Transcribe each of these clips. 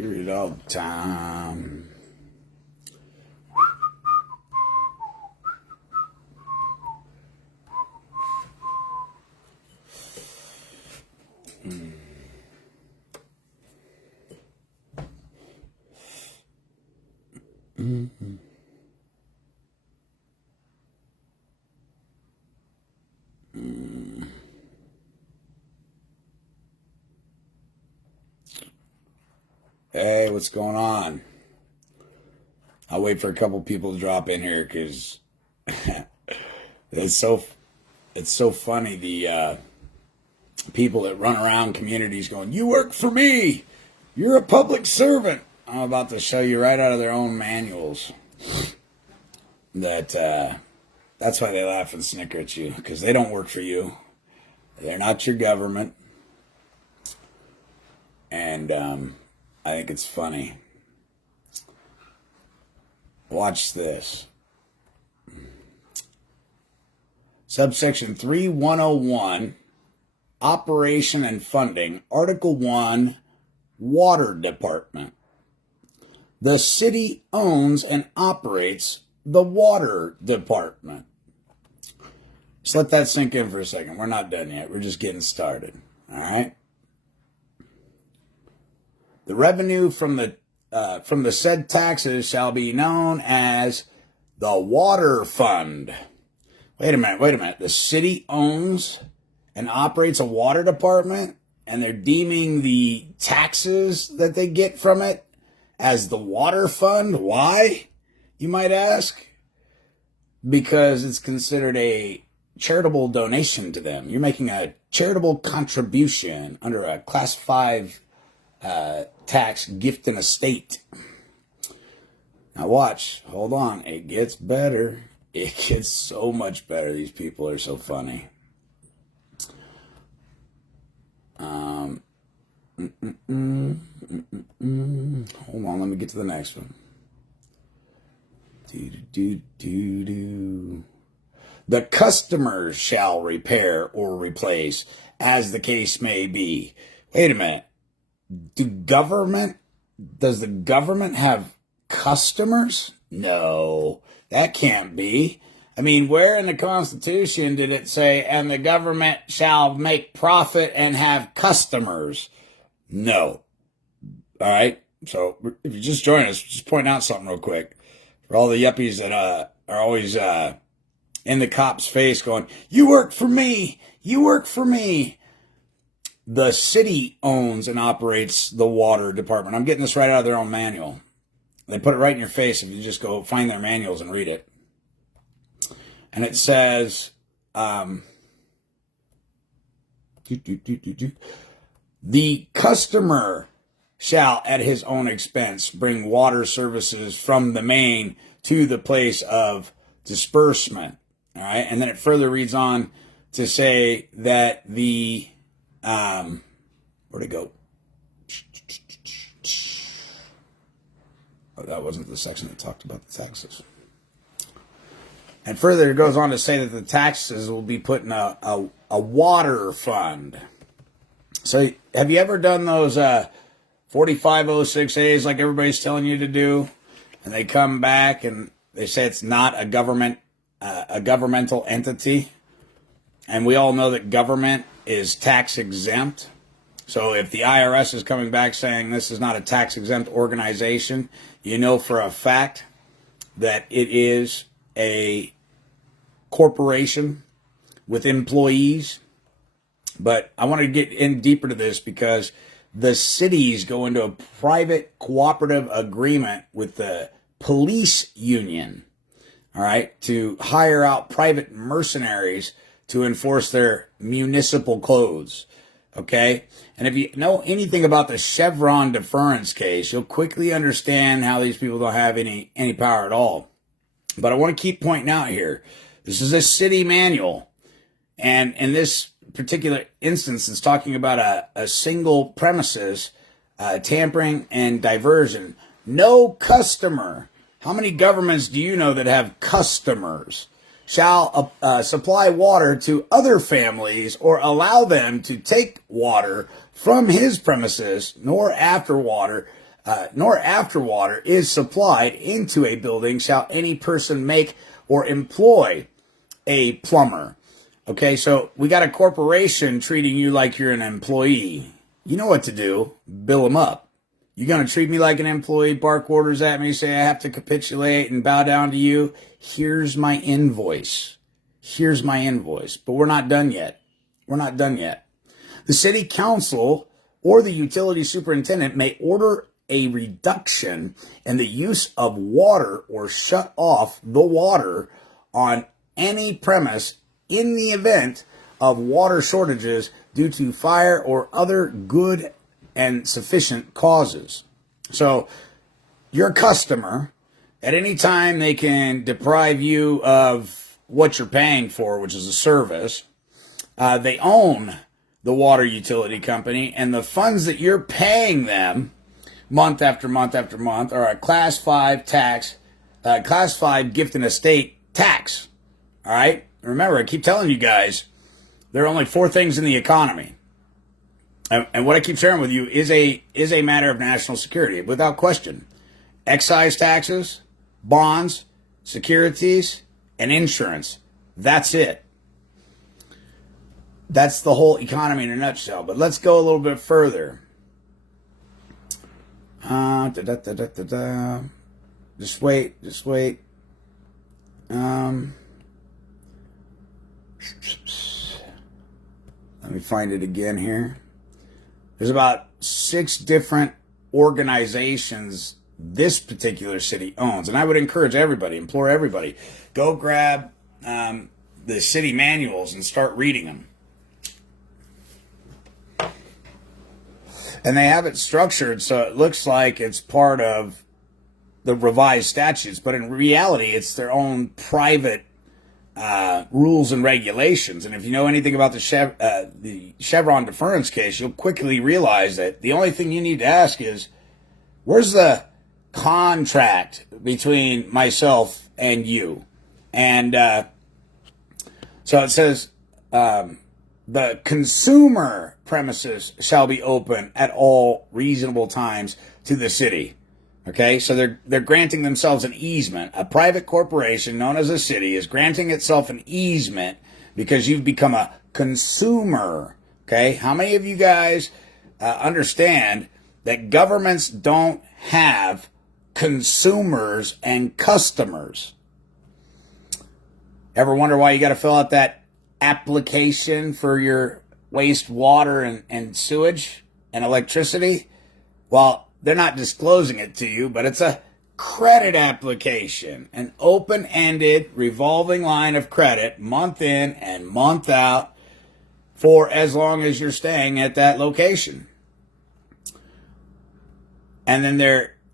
hear it all the time. Mm-hmm. Hey, what's going on? I'll wait for a couple people to drop in here because it's so funny, the people that run around communities going, "You work for me, you're a public servant." I'm about to show you right out of their own manuals that that's why they laugh and snicker at you, because they don't work for you. They're not your government. And I think it's funny. Watch this. Subsection 3101, Operation and Funding, Article 1, Water Department. The city owns and operates the water department. Just let that sink in for a second. We're not done yet. We're just getting started. All right? The revenue from the said taxes shall be known as the water fund. Wait a minute. The city owns and operates a water department, and they're deeming the taxes that they get from it as the water fund. Why, you might ask? Because it's considered a charitable donation to them. You're making a charitable contribution under a Class 5 tax gift and estate. Now watch. Hold on. It gets better. It gets so much better. These people are so funny. Hold on. Let me get to the next one. The customers shall repair or replace as the case may be. Wait a minute. Does the government have customers? No, that can't be. I mean, where in the Constitution did it say, and the government shall make profit and have customers? No. All right. So if you just join us, just point out something real quick. For all the yuppies that are always in the cop's face going, "You work for me. You work for me." The city owns and operates the water department. I'm getting this right out of their own manual. They put it right in your face if you just go find their manuals and read it. And it says, the customer shall, at his own expense, bring water services from the main to the place of disbursement. All right. And then it further reads on to say that the, where'd it go? Oh, that wasn't the section that talked about the taxes. And further, it goes on to say that the taxes will be put in a water fund. So have you ever done those 4506As like everybody's telling you to do? And they come back and they say it's not a governmental entity. And we all know that government is tax exempt. So if the IRS is coming back saying this is not a tax exempt organization, you know for a fact that it is a corporation with employees. But I want to get in deeper to this because the cities go into a private cooperative agreement with the police union, all right, to hire out private mercenaries to enforce their municipal codes, okay? And if you know anything about the Chevron deference case, you'll quickly understand how these people don't have any power at all. But I want to keep pointing out here, this is a city manual, and in this particular instance, it's talking about a single premises, tampering and diversion. No customer. How many governments do you know that have customers? Shall supply water to other families or allow them to take water from his premises, nor after water nor after water is supplied into a building shall any person make or employ a plumber. Okay, so we got a corporation treating you like you're an employee. You know what to do. Bill them up. You're going to treat me like an employee, bark orders at me, say I have to capitulate and bow down to you. Here's my invoice. Here's my invoice. But we're not done yet. We're not done yet. The city council or the utility superintendent may order a reduction in the use of water or shut off the water on any premise in the event of water shortages due to fire or other good and sufficient causes. So your customer, at any time they can deprive you of what you're paying for, which is a service. They own the water utility company, and the funds that you're paying them month after month after month are a Class 5 tax, Class 5 gift and estate tax. All right? Remember, I keep telling you guys, there are only 4 things in the economy. And what I keep sharing with you is a matter of national security, without question. Excise taxes, bonds, securities, and insurance. That's it. That's the whole economy in a nutshell. But let's go a little bit further. Just wait. Let me find it again here. There's about 6 different organizations this particular city owns. And I would encourage everybody, implore everybody, go grab the city manuals and start reading them. And they have it structured so it looks like it's part of the revised statutes, but in reality, it's their own private rules and regulations. And if you know anything about the Chevron deference case, you'll quickly realize that the only thing you need to ask is, where's the contract between myself and you? And so it says, the consumer premises shall be open at all reasonable times to the city. Okay, so they're granting themselves an easement. A private corporation known as a city is granting itself an easement because you've become a consumer. Okay, how many of you guys understand that governments don't have consumers and customers? Ever wonder why you got to fill out that application for your wastewater and sewage and electricity? Well, they're not disclosing it to you, but it's a credit application, an open-ended revolving line of credit, month in and month out, for as long as you're staying at that location. And then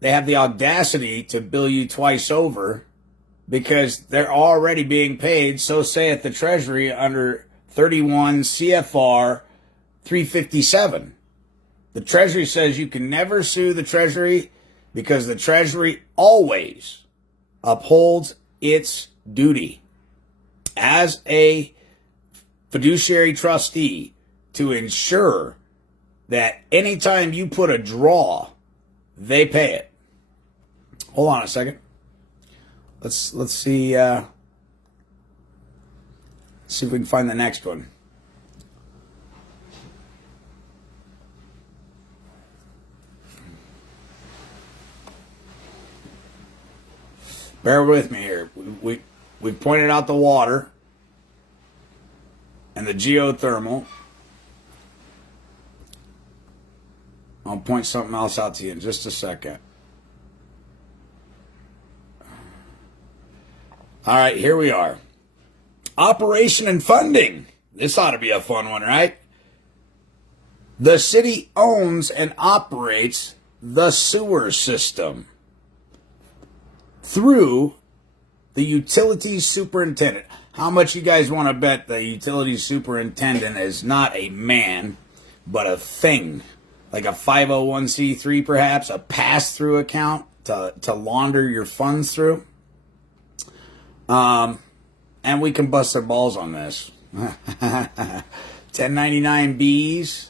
they have the audacity to bill you twice over because they're already being paid, so saith the Treasury, under 31 CFR 357. The Treasury says you can never sue the Treasury because the Treasury always upholds its duty as a fiduciary trustee to ensure that anytime you put a draw, they pay it. Hold on a second. Let's see if we can find the next one. Bear with me here. We pointed out the water and the geothermal. I'll point something else out to you in just a second. All right, here we are. Operation and funding. This ought to be a fun one, right? The city owns and operates the sewer system through the utility superintendent. How much you guys want to bet the utility superintendent is not a man, but a thing? Like a 501c3 perhaps, a pass-through account to launder your funds through? And we can bust their balls on this. 1099 Bs,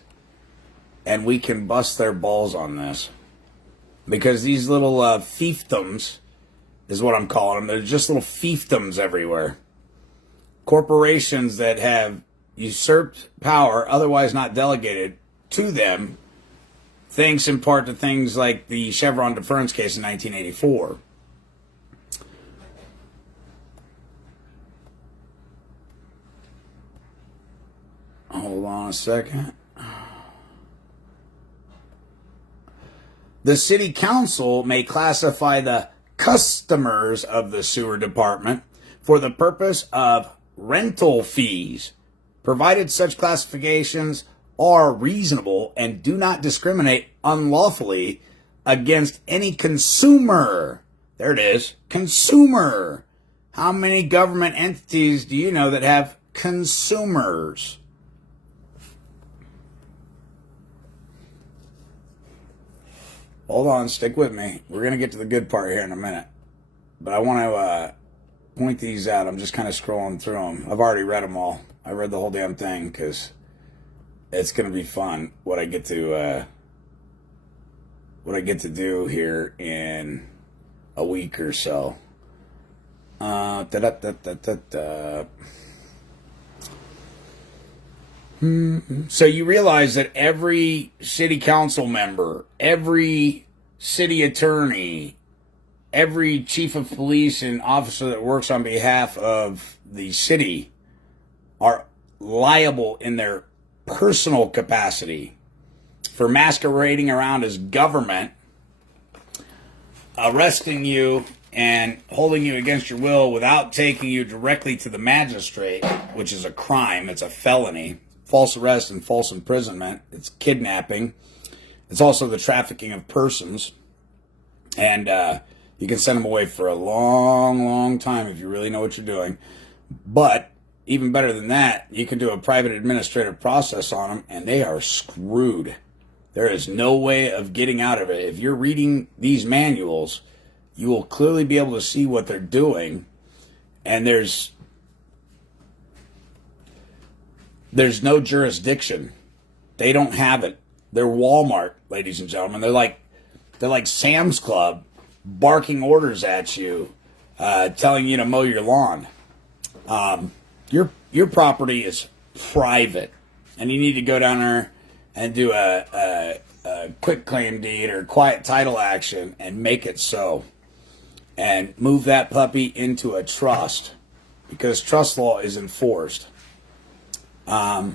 and we can bust their balls on this. because these little fiefdoms is what I'm calling them. They're just little fiefdoms everywhere. Corporations that have usurped power, otherwise not delegated to them, thanks in part to things like the Chevron deference case in 1984. Hold on a second. The city council may classify the customers of the sewer department for the purpose of rental fees, provided such classifications are reasonable and do not discriminate unlawfully against any consumer. There it is, consumer. How many government entities do you know that have consumers? Hold on, stick with me. We're going to get to the good part here in a minute. But I want to point these out. I'm just kind of scrolling through them. I've already read them all. I read the whole damn thing because it's going to be fun what I get to do here in a week or so. So you realize that every city council member, every city attorney, every chief of police and officer that works on behalf of the city are liable in their personal capacity for masquerading around as government, arresting you and holding you against your will without taking you directly to the magistrate, which is a crime. It's a felony. False arrest and false imprisonment. It's kidnapping. It's also the trafficking of persons. And you can send them away for a long, long time if you really know what you're doing. But even better than that, you can do a private administrative process on them, and they are screwed. There is no way of getting out of it. If you're reading these manuals, you will clearly be able to see what they're doing. And there's no jurisdiction. They don't have it. They're Walmart, ladies and gentlemen. They're like Sam's Club, barking orders at you, telling you to mow your lawn. Your property is private, and you need to go down there and do a quick claim deed or quiet title action and make it so, and move that puppy into a trust, because trust law is enforced. In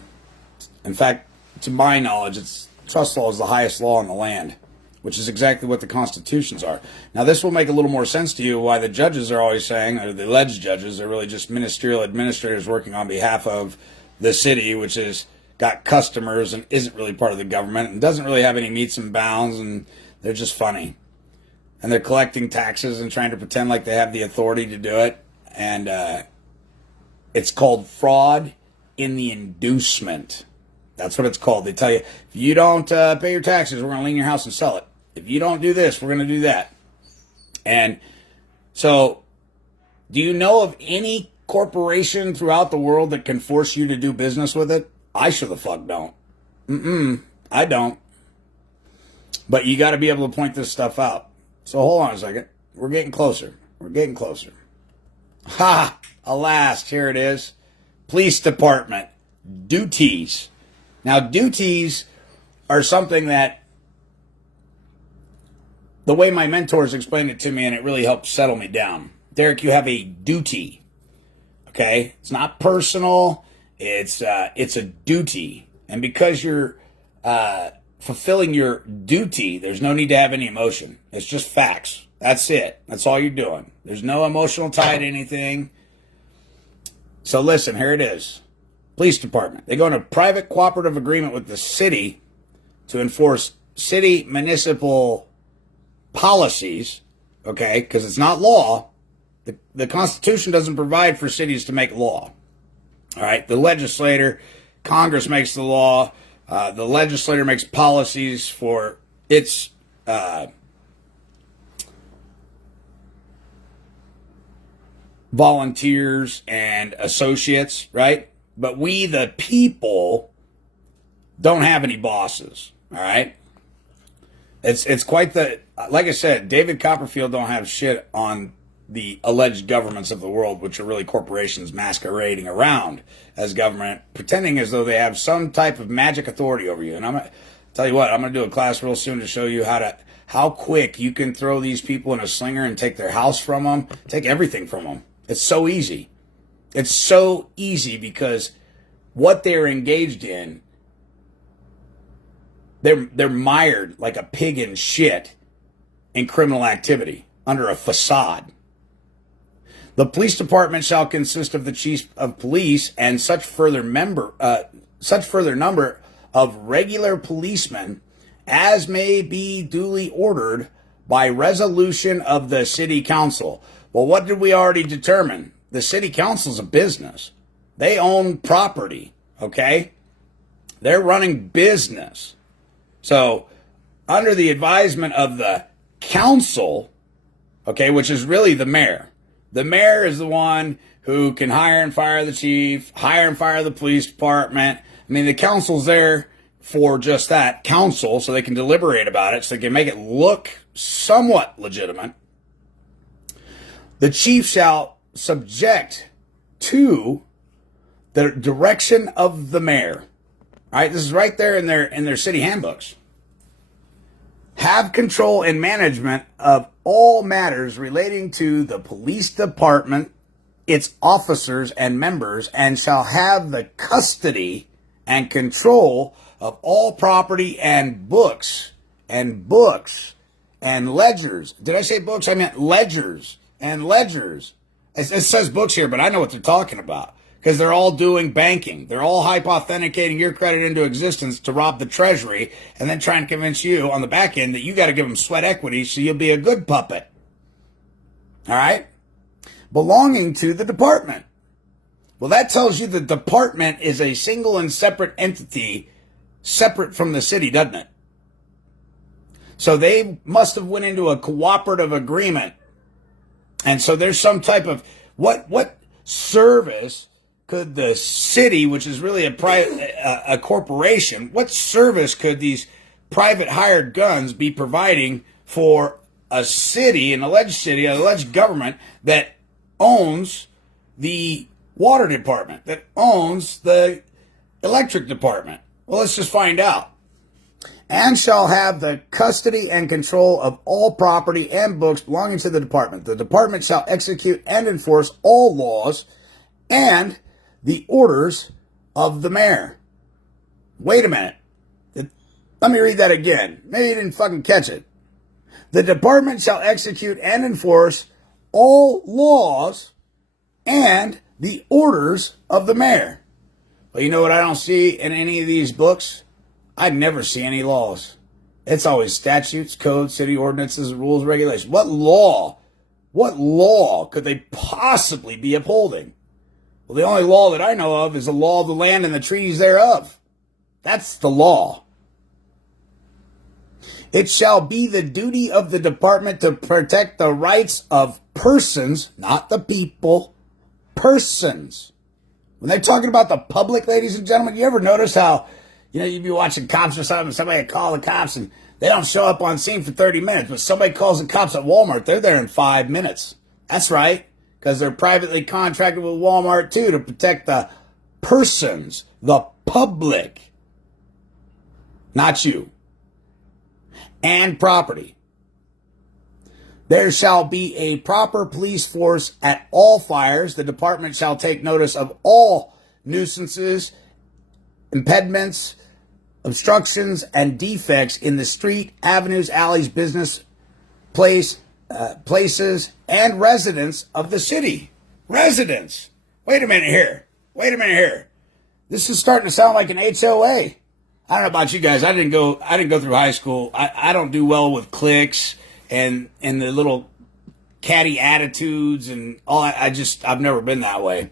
fact, to my knowledge, trust law is the highest law in the land, which is exactly what the constitutions are. Now, this will make a little more sense to you why the judges are always saying, or the alleged judges, are really just ministerial administrators working on behalf of the city, which has got customers and isn't really part of the government and doesn't really have any metes and bounds, and they're just funny. And they're collecting taxes and trying to pretend like they have the authority to do it. And it's called fraud in the inducement. That's what it's called. They tell you, if you don't pay your taxes, we're going to lien your house and sell it. If you don't do this, we're going to do that. And so, do you know of any corporation throughout the world that can force you to do business with it? I sure the fuck don't. I don't. But you got to be able to point this stuff out. So hold on a second. We're getting closer. We're getting closer. Ha! Alas, here it is. Police department. Duties. Now, duties are something that, the way my mentors explained it to me, and it really helped settle me down. Derek, you have a duty. Okay? It's not personal. It's a duty. And because you're fulfilling your duty, there's no need to have any emotion. It's just facts. That's it. That's all you're doing. There's no emotional tie to anything. So listen, here it is. Police department. They go into a private cooperative agreement with the city to enforce city municipal policies, okay, because it's not law. The Constitution doesn't provide for cities to make law. All right, the legislator, Congress makes the law. The legislator makes policies for its volunteers and associates, right? But we, the people, don't have any bosses, all right? It's quite the, like I said, David Copperfield don't have shit on the alleged governments of the world, which are really corporations masquerading around as government, pretending as though they have some type of magic authority over you. And I'm gonna tell you what, I'm gonna do a class real soon to show you how quick you can throw these people in a slinger and take their house from them, take everything from them. It's so easy. It's so easy because what they're engaged in, they're mired like a pig in shit in criminal activity under a facade. The police department shall consist of the chief of police and such further number of regular policemen as may be duly ordered by resolution of the city council. Well, what did we already determine? The city council's a business. They own property, okay? They're running business. So, under the advisement of the council, okay, which is really the mayor. The mayor is the one who can hire and fire the chief, hire and fire the police department. I mean, the council's there for just that, council, so they can deliberate about it, so they can make it look somewhat legitimate. The chief shall subject to the direction of the mayor. All right, this is right there in their city handbooks. Have control and management of all matters relating to the police department, its officers and members, and shall have the custody and control of all property and books and ledgers. Did I say books? I meant ledgers and ledgers. It says books here, but I know what they're talking about because they're all doing banking. They're all hypothecating your credit into existence to rob the treasury and then try and convince you on the back end that you got to give them sweat equity so you'll be a good puppet. All right? Belonging to the department. Well, that tells you the department is a single and separate entity separate from the city, doesn't it? So they must have went into a cooperative agreement. And so there's some type of what service could the city, which is really a corporation, what service could these private hired guns be providing for a city, an alleged government that owns the water department, that owns the electric department? Well, let's just find out. And shall have the custody and control of all property and books belonging to the department. The department shall execute and enforce all laws and the orders of the mayor. Wait a minute. Let me read that again. Maybe you didn't fucking catch it. The department shall execute and enforce all laws and the orders of the mayor. Well, you know what I don't see in any of these books? I never see any laws. It's always statutes, codes, city ordinances, rules, regulations. What law could they possibly be upholding? Well, the only law that I know of is the law of the land and the treaties thereof. That's the law. It shall be the duty of the department to protect the rights of persons, not the people, persons. When they're talking about the public, ladies and gentlemen, you ever notice how, you'd be watching cops or something, somebody call the cops and they don't show up on scene for 30 minutes, but somebody calls the cops at Walmart, they're there in 5 minutes. That's right, because they're privately contracted with Walmart too to protect the persons, the public, not you, and property. There shall be a proper police force at all fires. The department shall take notice of all nuisances, impediments, obstructions, and defects in the street, avenues, alleys, business places, and residents of the city. Residents. Wait a minute here. This is starting to sound like an HOA. I don't know about you guys. I didn't go through high school. I don't do well with cliques and the little catty attitudes and all that. I've never been that way.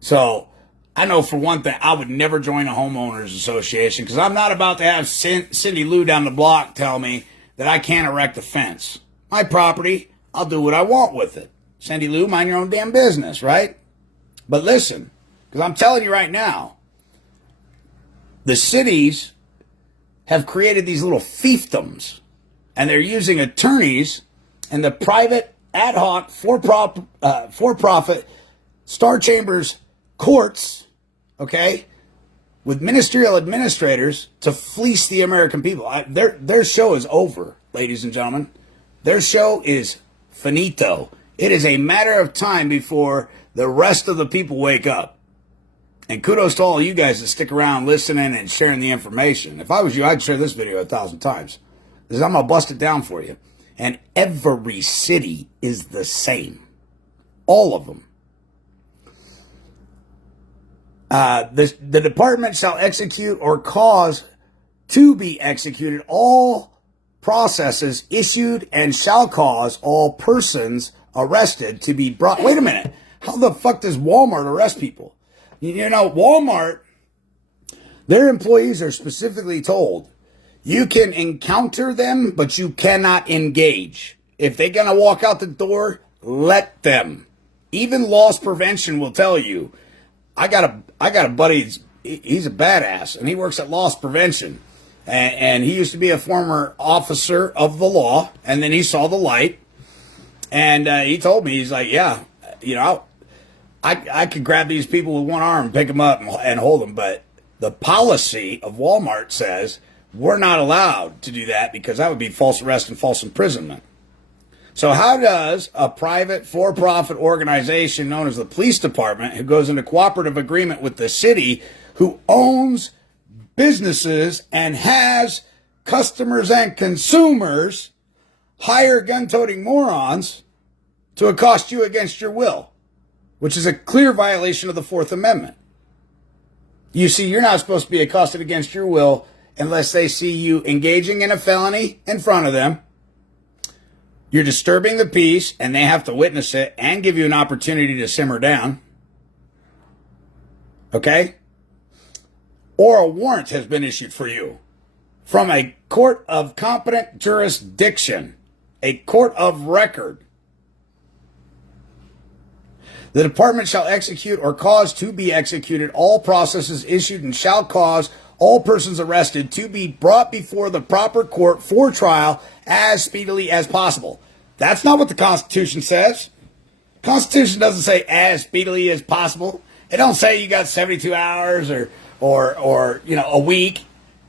So I know for one thing, I would never join a homeowners association because I'm not about to have Cindy Lou down the block tell me that I can't erect a fence. My property, I'll do what I want with it. Cindy Lou, mind your own damn business, right? But listen, because I'm telling you right now, the cities have created these little fiefdoms and they're using attorneys and the private ad hoc for-profit Star Chambers courts, okay, with ministerial administrators to fleece the American people. Their show is over, ladies and gentlemen. Their show is finito. It is a matter of time before the rest of the people wake up. And kudos to all you guys that stick around listening and sharing the information. If I was you, I'd share this video 1,000 times. Because I'm going to bust it down for you. And every city is the same. All of them. The department shall execute or cause to be executed all processes issued and shall cause all persons arrested to be brought. Wait a minute. How the fuck does Walmart arrest people? You know, Walmart, their employees are specifically told, you can encounter them, but you cannot engage. If they're going to walk out the door, let them. Even loss prevention will tell you, I got a buddy, he's a badass, and he works at loss prevention. And he used to be a former officer of the law, and then he saw the light. And he told me, he's like, yeah, you know, I could grab these people with one arm, pick them up, and hold them. But the policy of Walmart says we're not allowed to do that because that would be false arrest and false imprisonment. So how does a private for-profit organization known as the police department, who goes into cooperative agreement with the city, who owns businesses and has customers and consumers, hire gun-toting morons to accost you against your will, which is a clear violation of the Fourth Amendment? You see, you're not supposed to be accosted against your will unless they see you engaging in a felony in front of them. You're disturbing the peace, and they have to witness it and give you an opportunity to simmer down. Okay? Or a warrant has been issued for you from a court of competent jurisdiction, a court of record. The department shall execute or cause to be executed all processes issued and shall cause all persons arrested to be brought before the proper court for trial as speedily as possible. That's not what the Constitution says. The Constitution doesn't say as speedily as possible. It don't say you got 72 hours or you know, a week.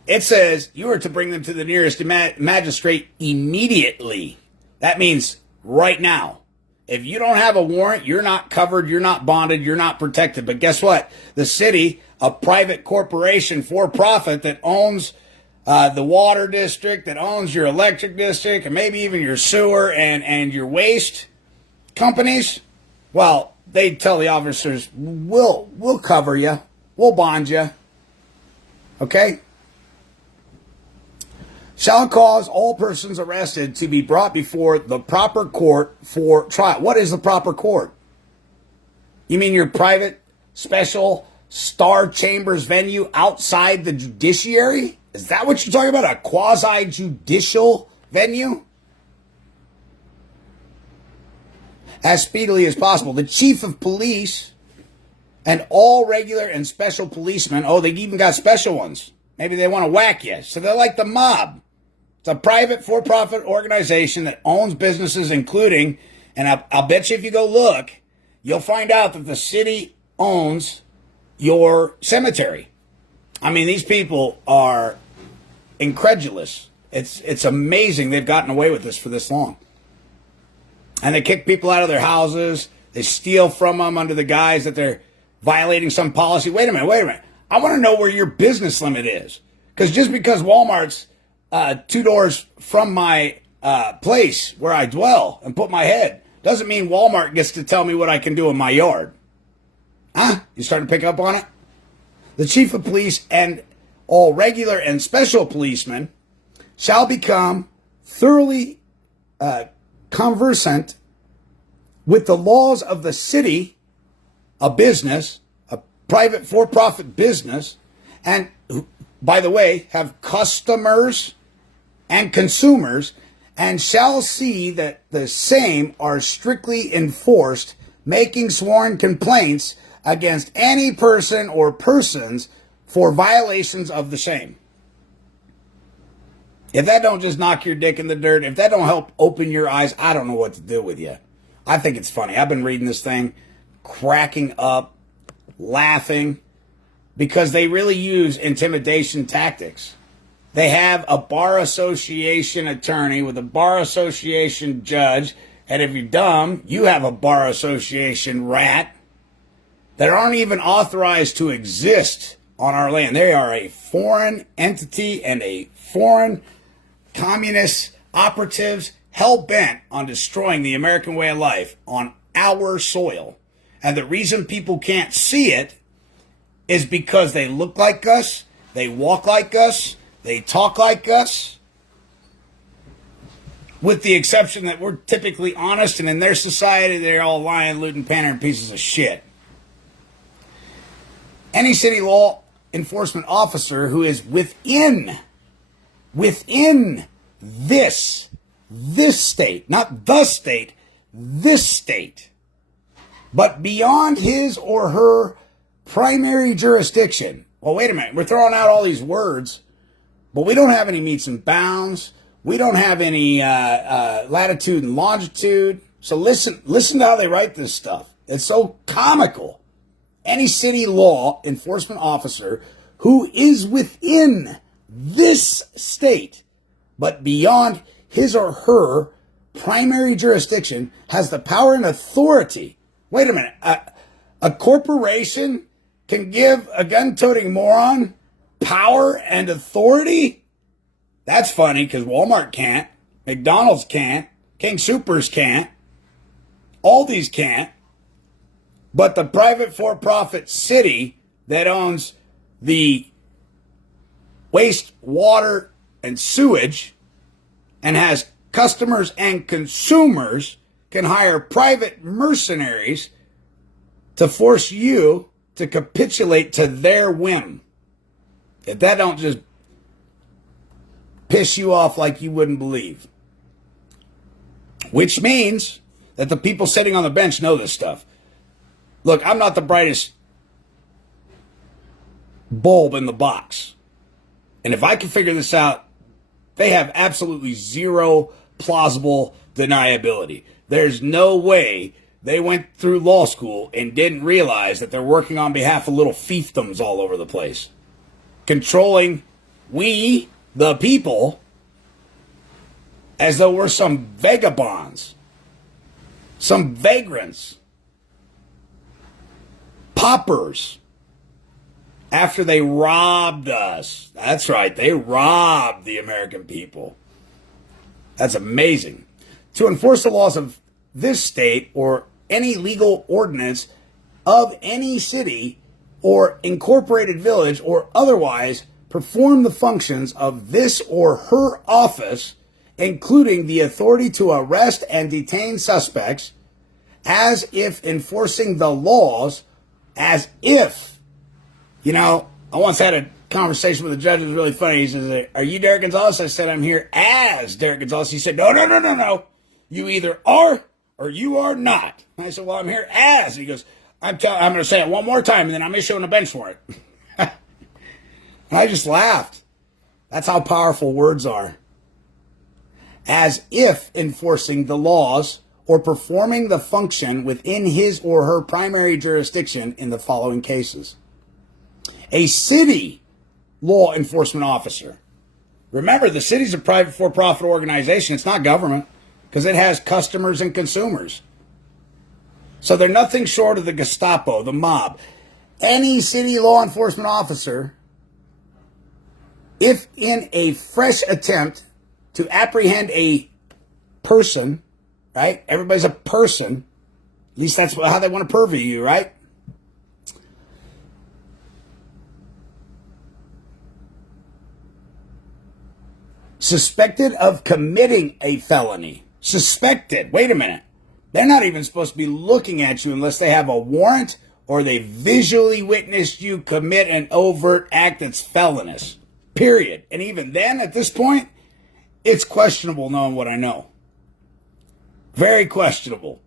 It says you are to bring them to the nearest magistrate immediately. That means right now. If you don't have a warrant, you're not covered, you're not bonded, you're not protected. But guess what? The city, a private corporation for profit that owns the water district, that owns your electric district, and maybe even your sewer and your waste companies, well, they tell the officers, we'll cover you, we'll bond you. Okay? Shall cause all persons arrested to be brought before the proper court for trial. What is the proper court? You mean your private, special, Star Chambers venue outside the judiciary? Is that what you're talking about? A quasi-judicial venue? As speedily as possible. The chief of police and all regular and special policemen, oh, they even got special ones. Maybe they want to whack you. So they're like the mob. It's a private for-profit organization that owns businesses, including, and I'll bet you if you go look, you'll find out that the city owns your cemetery. I mean, these people are incredulous. It's amazing they've gotten away with this for this long. And they kick people out of their houses. They steal from them under the guise that they're violating some policy. Wait a minute. I want to know where your business limit is. Because just because Walmart's 2 doors from my place where I dwell and put my head doesn't mean Walmart gets to tell me what I can do in my yard. Huh? You starting to pick up on it? The chief of police and all regular and special policemen shall become thoroughly conversant with the laws of the city, a business, a private for-profit business, and, by the way, have customers and consumers, and shall see that the same are strictly enforced, making sworn complaints against any person or persons for violations of the same. If that don't just knock your dick in the dirt, if that don't help open your eyes, I don't know what to do with you. I think it's funny. I've been reading this thing, cracking up, laughing, because they really use intimidation tactics. They have a bar association attorney with a bar association judge, and if you're dumb, you have a bar association rat that aren't even authorized to exist on our land. They are a foreign entity and a foreign communist operatives hell-bent on destroying the American way of life on our soil. And the reason people can't see it is because they look like us, they walk like us, they talk like us, with the exception that we're typically honest, and in their society, they're all lying, looting, pandering pieces of shit. Any city law enforcement officer who is within this state, not the state, this state, but beyond his or her primary jurisdiction. Well, wait a minute. We're throwing out all these words, but we don't have any metes and bounds. We don't have any latitude and longitude. So listen to how they write this stuff. It's so comical. Any city law enforcement officer who is within this state, but beyond his or her primary jurisdiction, has the power and authority. Wait a minute. A corporation can give a gun-toting moron power and authority? That's funny, because Walmart can't. McDonald's can't. King Soopers can't. Aldi's can't. But the private for-profit city that owns the waste, water, and sewage and has customers and consumers can hire private mercenaries to force you to capitulate to their whim. If that don't just piss you off like you wouldn't believe. Which means that the people sitting on the bench know this stuff. Look, I'm not the brightest bulb in the box. And if I can figure this out, they have absolutely zero plausible deniability. There's no way they went through law school and didn't realize that they're working on behalf of little fiefdoms all over the place. Controlling we, the people, as though we're some vagabonds, some vagrants, paupers, after they robbed us. That's right, they robbed the American people. That's amazing. To enforce the laws of this state or any legal ordinance of any city or incorporated village or otherwise perform the functions of this or her office, including the authority to arrest and detain suspects, as if enforcing the laws, as if, I once had a conversation with a judge. It was really funny. He says, "Are you Derek Gonzalez?" I said, "I'm here as Derek Gonzalez." He said, No. You either are or you are not. And I said, "Well, I'm here as." He goes, I'm going to say it one more time, and then I'm issuing a bench warrant. And I just laughed. That's how powerful words are. As if enforcing the laws or performing the function within his or her primary jurisdiction in the following cases. A city law enforcement officer. Remember, the city's a private for-profit organization. It's not government because it has customers and consumers. So they're nothing short of the Gestapo, the mob. Any city law enforcement officer, if in a fresh attempt to apprehend a person, right? Everybody's a person. At least that's how they want to purview you, right? Suspected of committing a felony. Suspected. Wait a minute. They're not even supposed to be looking at you unless they have a warrant or they visually witnessed you commit an overt act that's felonious. Period. And even then, at this point, it's questionable knowing what I know. Very questionable.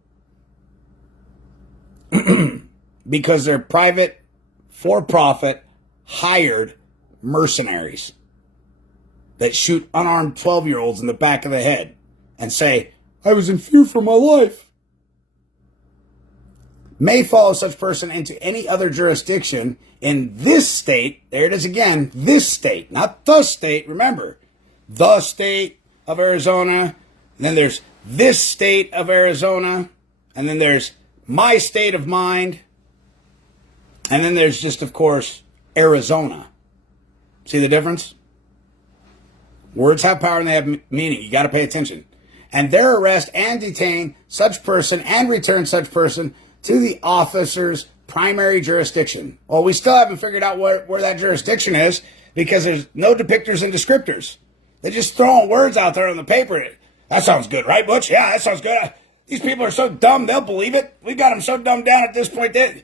Because they're private, for-profit, hired mercenaries. that shoot unarmed 12-year-olds in the back of the head and say, I was in fear for my life, may follow such person into any other jurisdiction in this state. There it is again, this state, not the state. Remember, the state of Arizona, and then there's this state of Arizona, and then there's my state of mind, and then there's just, of course, Arizona. See the difference? Words have power and they have meaning. You got to pay attention. And their arrest and detain such person and return such person to the officer's primary jurisdiction. Well, we still haven't figured out where that jurisdiction is because there's no depictors and descriptors. They're just throwing words out there on the paper. That sounds good, right, Butch? Yeah, that sounds good. These people are so dumb, they'll believe it. We've got them so dumbed down at this point that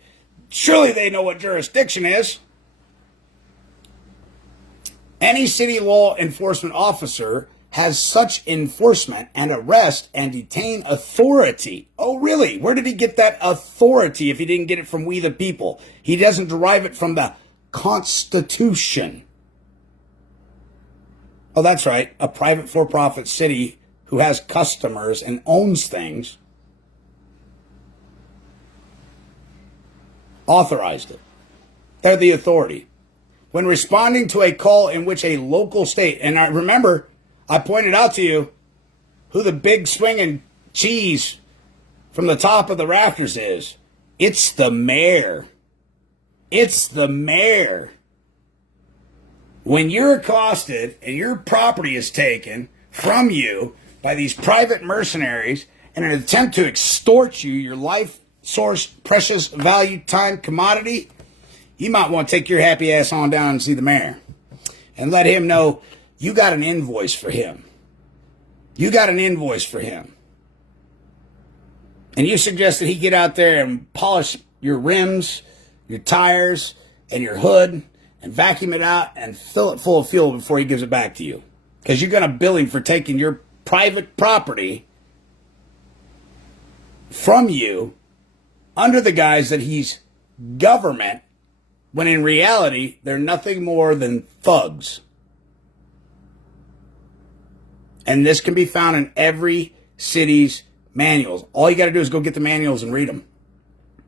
surely they know what jurisdiction is. Any city law enforcement officer has such enforcement and arrest and detain authority. Oh, really? Where did he get that authority if he didn't get it from we the people? He doesn't derive it from the Constitution. Oh, that's right. A private for-profit city who has customers and owns things authorized it. They're the authority. When responding to a call in which a local state, and I remember, I pointed out to you who the big swinging cheese from the top of the rafters is. It's the mayor. It's the mayor. When you're accosted and your property is taken from you by these private mercenaries in an attempt to extort you, your life source, precious value, time, commodity, you might want to take your happy ass on down and see the mayor and let him know you got an invoice for him. You got an invoice for him. And you suggest that he get out there and polish your rims, your tires, and your hood and vacuum it out and fill it full of fuel before he gives it back to you. Because you're going to bill him for taking your private property from you under the guise that he's government, when in reality, they're nothing more than thugs. And this can be found in every city's manuals. All you got to do is go get the manuals and read them.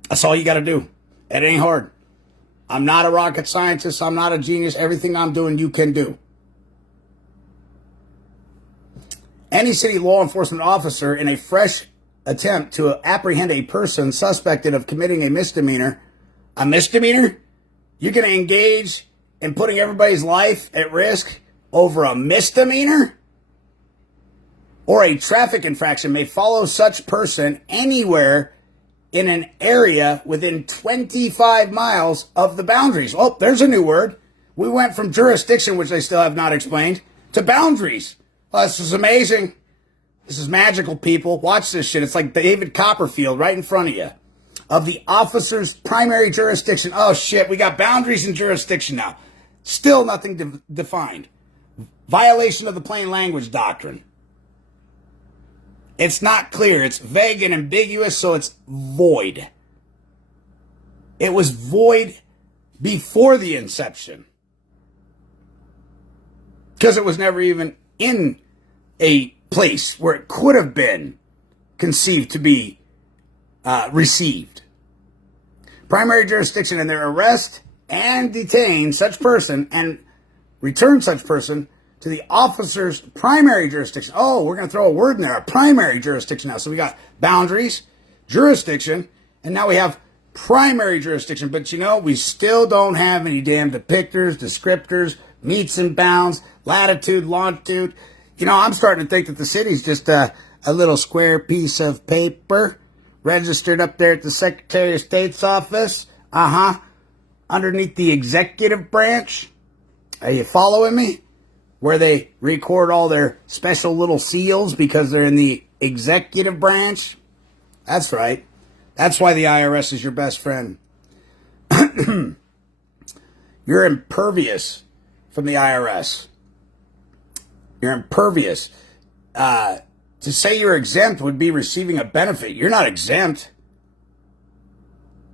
That's all you got to do. It ain't hard. I'm not a rocket scientist. I'm not a genius. Everything I'm doing, you can do. Any city law enforcement officer in a fresh attempt to apprehend a person suspected of committing a misdemeanor. A misdemeanor? You're going to engage in putting everybody's life at risk over a misdemeanor? Or a traffic infraction may follow such person anywhere in an area within 25 miles of the boundaries. Oh, there's a new word. We went from jurisdiction, which they still have not explained, to boundaries. Oh, this is amazing. This is magical, people. Watch this shit. It's like David Copperfield right in front of you. Of the officer's primary jurisdiction. Oh, shit. We got boundaries and jurisdiction now. Still nothing defined. Violation of the plain language doctrine. It's not clear. It's vague and ambiguous, so it's void. It was void before the inception. Because it was never even in a place where it could have been conceived to be received. Primary jurisdiction in their arrest and detain such person and return such person to the officer's primary jurisdiction. Oh, we're going to throw a word in there, a primary jurisdiction now. So we got boundaries, jurisdiction, and now we have primary jurisdiction. But you know, we still don't have any damn depictors, descriptors, meets and bounds, latitude, longitude. You know, I'm starting to think that the city's just a little square piece of paper registered up there at the Secretary of State's office. Underneath the executive branch. Are you following me? Where they record all their special little seals because they're in the executive branch. That's right. That's why the IRS is your best friend. You're impervious from the IRS. You're impervious. To say you're exempt would be receiving a benefit. You're not exempt.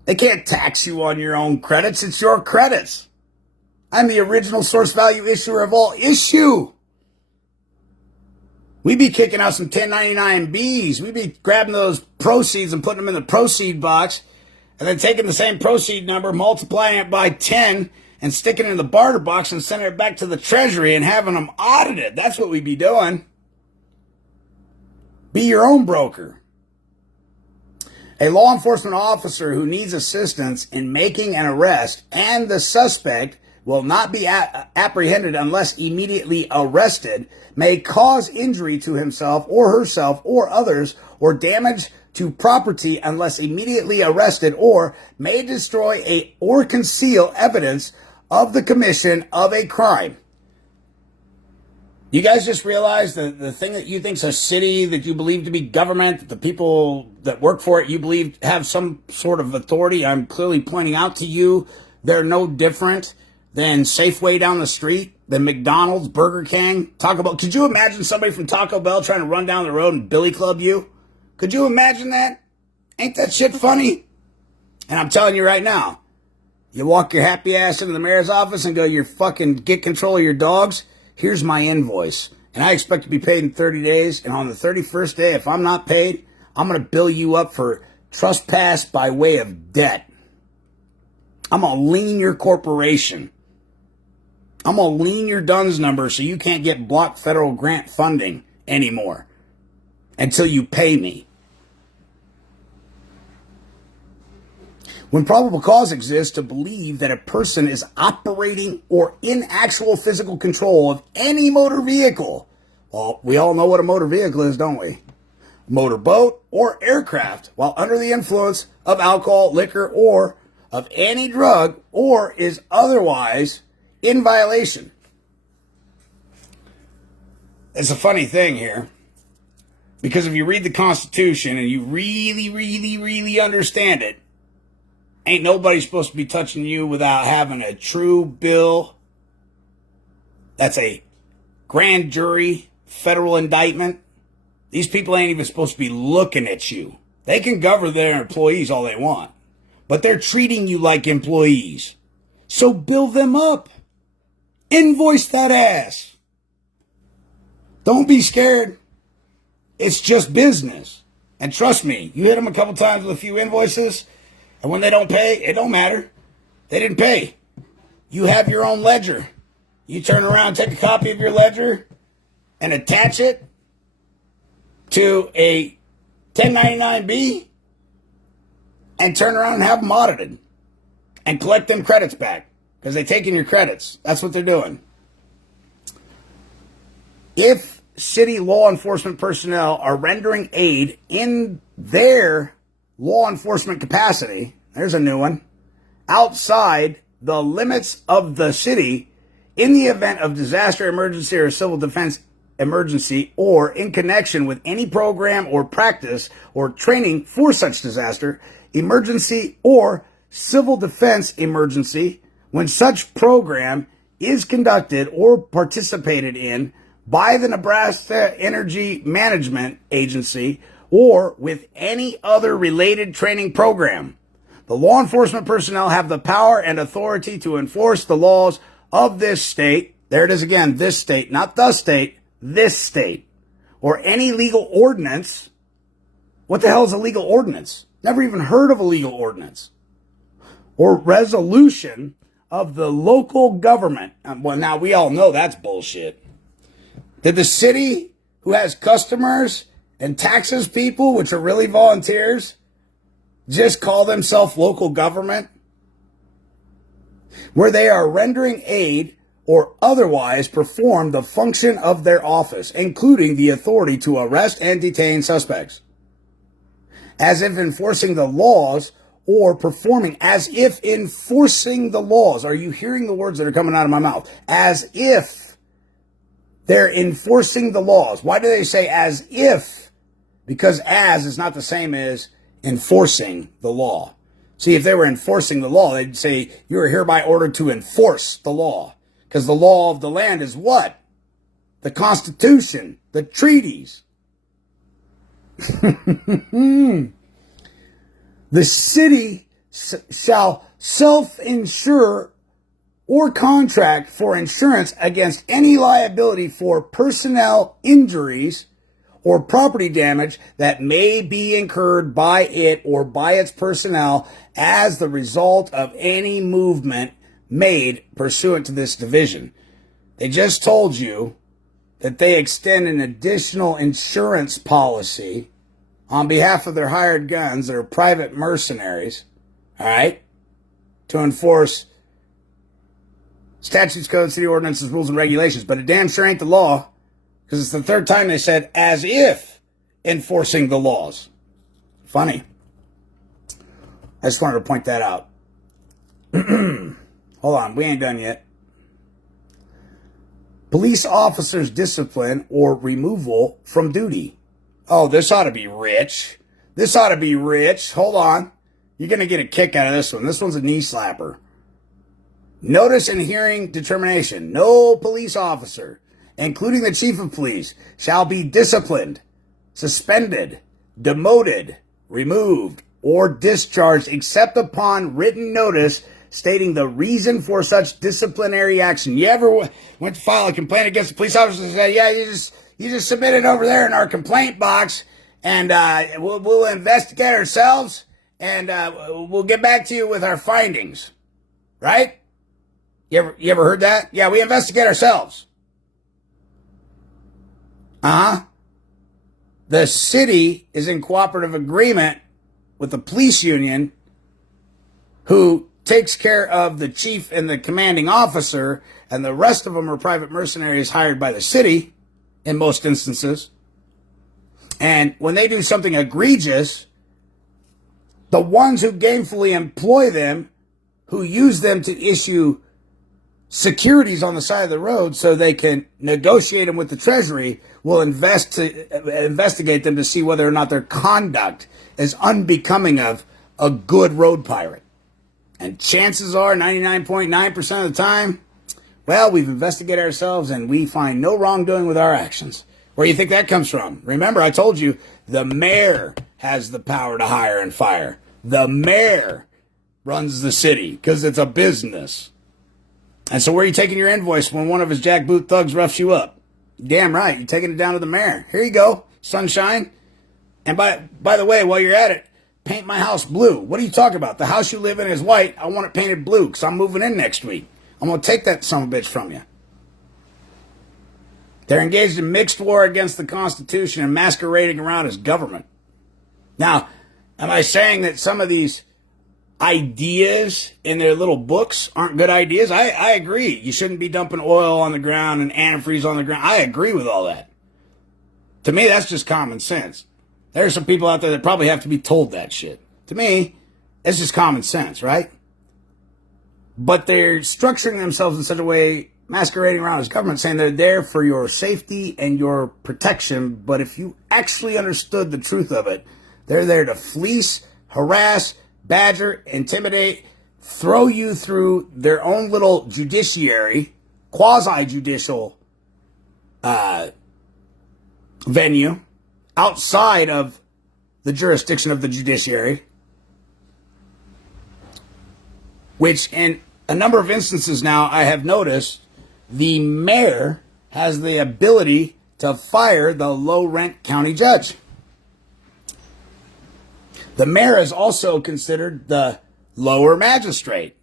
They can't tax you on your own credits. It's your credits. I'm the original source value issuer of all issue. We be kicking out some 1099Bs. We be grabbing those proceeds and putting them in the proceed box and then taking the same proceed number, multiplying it by 10 and sticking it in the barter box and sending it back to the treasury and having them audited. That's what we be doing. Be your own broker. A law enforcement officer who needs assistance in making an arrest and the suspect will not be apprehended unless immediately arrested may cause injury to himself or herself or others or damage to property unless immediately arrested or may destroy or conceal evidence of the commission of a crime. You guys just realized the thing that you think's a city, that you believe to be government, that the people that work for it you believe have some sort of authority. I'm clearly pointing out to you they're no different than Safeway down the street, than McDonald's, Burger King, Taco Bell. Could you imagine somebody from Taco Bell trying to run down the road and billy club you? Could you imagine that? Ain't that shit funny? And I'm telling you right now, you walk your happy ass into the mayor's office and go, "You fucking get control of your dogs. Here's my invoice. And I expect to be paid in 30 days. And on the 31st day, if I'm not paid, I'm going to bill you up for trespass by way of debt. I'm going to lien your corporation. I'm going to lien your DUNS number so you can't get blocked federal grant funding anymore until you pay me." When probable cause exists to believe that a person is operating or in actual physical control of any motor vehicle. Well, we all know what a motor vehicle is, don't we? Motorboat or aircraft while under the influence of alcohol, liquor, or of any drug, or is otherwise in violation. It's a funny thing here, because if you read the Constitution and you really understand it, ain't nobody supposed to be touching you without having a true bill. That's a grand jury federal indictment. These people ain't even supposed to be looking at you. They can govern their employees all they want, but they're treating you like employees. So bill them up. Invoice that ass. Don't be scared. It's just business. And trust me, you hit them a couple times with a few invoices, and when they don't pay, it don't matter. They didn't pay. You have your own ledger. You turn around, take a copy of your ledger, and attach it to a 1099B, and turn around and have them audited and collect them credits back, because they're taking your credits. That's what they're doing. If city law enforcement personnel are rendering aid in their law enforcement capacity, there's a new one, outside the limits of the city in the event of disaster, emergency, or civil defense emergency, or in connection with any program or practice or training for such disaster, emergency, or civil defense emergency, when such program is conducted or participated in by the Nebraska Energy Management Agency or with any other related training program. The law enforcement personnel have the power and authority to enforce the laws of this state. There it is again, this state, not the state, this state, or any legal ordinance. What the hell is a legal ordinance? Never even heard of a legal ordinance. Or resolution of the local government. Well, now we all know that's bullshit. Did the city, who has customers and taxes people, which are really volunteers, just call themselves local government? Where they are rendering aid or otherwise perform the function of their office, including the authority to arrest and detain suspects. As if enforcing the laws or performing, as if enforcing the laws. Are you hearing the words that are coming out of my mouth? As if they're enforcing the laws. Why do they say as if? Because as is not the same as enforcing the law. See, if they were enforcing the law, they'd say, you are hereby ordered to enforce the law. Because the law of the land is what? The Constitution, the treaties. The city shall self-insure or contract for insurance against any liability for personnel injuries or property damage that may be incurred by it or by its personnel as the result of any movement made pursuant to this division. They just told you that they extend an additional insurance policy on behalf of their hired guns, their private mercenaries, all right, to enforce statutes, codes, city ordinances, rules, and regulations. But it damn sure ain't the law, because it's the third time they said as if enforcing the laws. Funny. I just wanted to point that out. Hold on, we ain't done yet. Police officers' discipline or removal from duty. Oh, this ought to be rich. This ought to be rich. Hold on. You're going to get a kick out of this one. This one's a knee slapper. Notice and hearing determination. No police officer, including the chief of police, shall be disciplined, suspended, demoted, removed, or discharged except upon written notice stating the reason for such disciplinary action. You ever went to file a complaint against a police officer and said, yeah, you just submit it over there in our complaint box, and we'll investigate ourselves, and we'll get back to you with our findings. Right? You ever heard that? Yeah, we investigate ourselves. The city is in cooperative agreement with the police union, who takes care of the chief and the commanding officer, and the rest of them are private mercenaries hired by the city in most instances. And when they do something egregious, the ones who gainfully employ them, who use them to issue securities on the side of the road so they can negotiate them with the Treasury, will investigate them to see whether or not their conduct is unbecoming of a good road pirate. And chances are, 99.9% of the time, well, we've investigated ourselves and we find no wrongdoing with our actions. Where do you think that comes from? Remember, I told you, the mayor has the power to hire and fire. The mayor runs the city because it's a business. And so where are you taking your invoice when one of his jackboot thugs roughs you up? Damn right, you're taking it down to the mayor. Here you go, sunshine. And by the way, while you're at it, paint my house blue. What are you talking about? The house you live in is white. I want it painted blue because I'm moving in next week. I'm going to take that son of a bitch from you. They're engaged in mixed war against the Constitution and masquerading around as government. Now, am I saying that some of these ideas in their little books aren't good ideas? I agree. You shouldn't be dumping oil on the ground and antifreeze on the ground. I agree with all that. To me, that's just common sense. There's some people out there that probably have to be told that shit. To me, it's just common sense, right? But they're structuring themselves in such a way, masquerading around as government, saying they're there for your safety and your protection. But if you actually understood the truth of it, they're there to fleece, harass, badger, intimidate, throw you through their own little judiciary, quasi-judicial venue, outside of the jurisdiction of the judiciary, which in a number of instances now I have noticed the mayor has the ability to fire the low-rent county judge. The mayor is also considered the lower magistrate.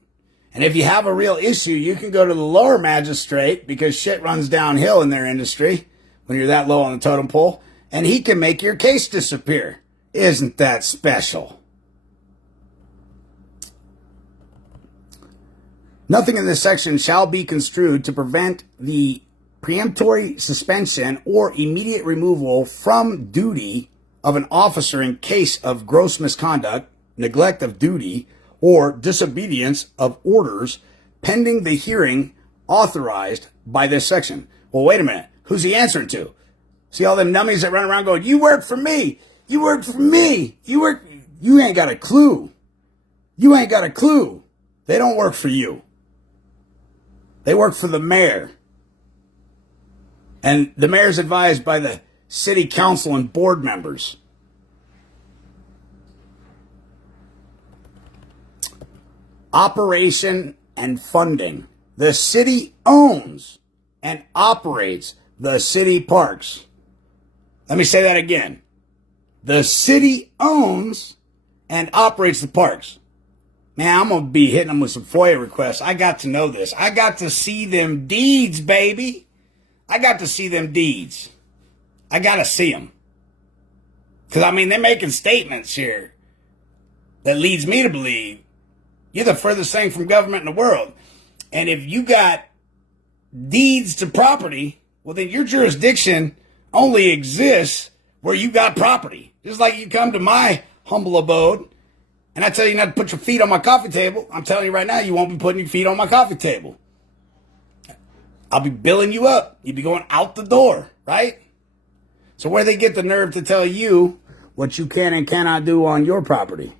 And if you have a real issue, you can go to the lower magistrate because shit runs downhill in their industry when you're that low on the totem pole, and he can make your case disappear. Isn't that special? Nothing in this section shall be construed to prevent the preemptory suspension or immediate removal from duty of an officer in case of gross misconduct, neglect of duty, or disobedience of orders pending the hearing authorized by this section. Well, wait a minute. Who's he answering to? See all them nummies that run around going, you work for me. You work for me. You ain't got a clue. You ain't got a clue. They don't work for you. They work for the mayor. And the mayor's advised by the city council and board members. Operation and funding. The city owns and operates the city parks. Let me say that again. The city owns and operates the parks. Man, I'm going to be hitting them with some FOIA requests. I got to know this. I got to see them deeds, baby. I got to see them deeds. I got to see them. Because, I mean, they're making statements here that leads me to believe you're the furthest thing from government in the world. And if you got deeds to property, well, then your jurisdiction only exists where you got property. Just like you come to my humble abode and I tell you not to put your feet on my coffee table, I'm telling you right now, you won't be putting your feet on my coffee table. I'll be billing you up. You'll be going out the door, right? So where they get the nerve to tell you what you can and cannot do on your property?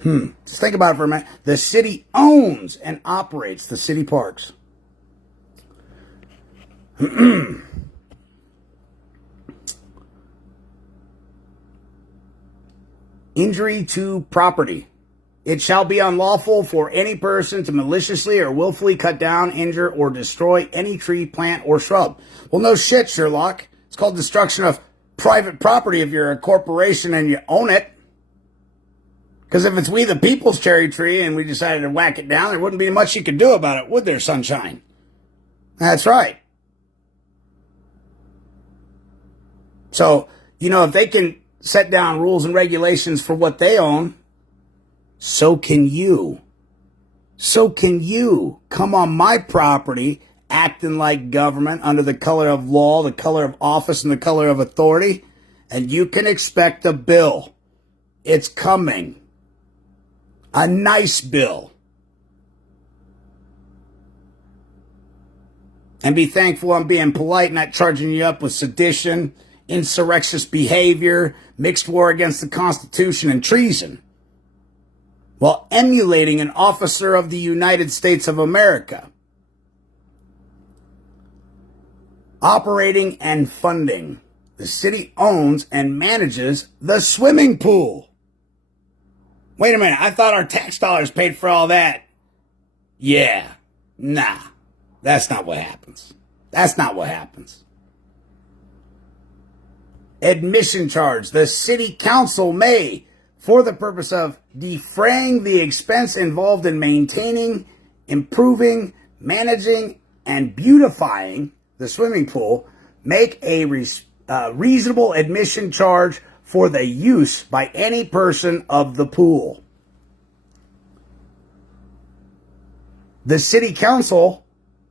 Just think about it for a minute. The city owns and operates the city parks. Injury to property. It shall be unlawful for any person to maliciously or willfully cut down, injure, or destroy any tree, plant, or shrub. Well, no shit, Sherlock. It's called destruction of private property if you're a corporation and you own it. Because if it's we the people's cherry tree and we decided to whack it down, there wouldn't be much you could do about it, would there, sunshine? That's right. So, you know, if they can set down rules and regulations for what they own, so can you. So can you come on my property acting like government under the color of law, the color of office, and the color of authority, and you can expect a bill. It's coming. A nice bill. And be thankful I'm being polite, not charging you up with sedition, insurrectious behavior, mixed war against the Constitution, and treason, while emulating an officer of the United States of America. Operating and funding. The city owns and manages the swimming pool. Wait a minute, I thought our tax dollars paid for all that. Yeah, nah, that's not what happens. That's not what happens. Admission charge. The city council may, for the purpose of defraying the expense involved in maintaining, improving, managing, and beautifying the swimming pool, make a reasonable admission charge for the use by any person of the pool. The city council,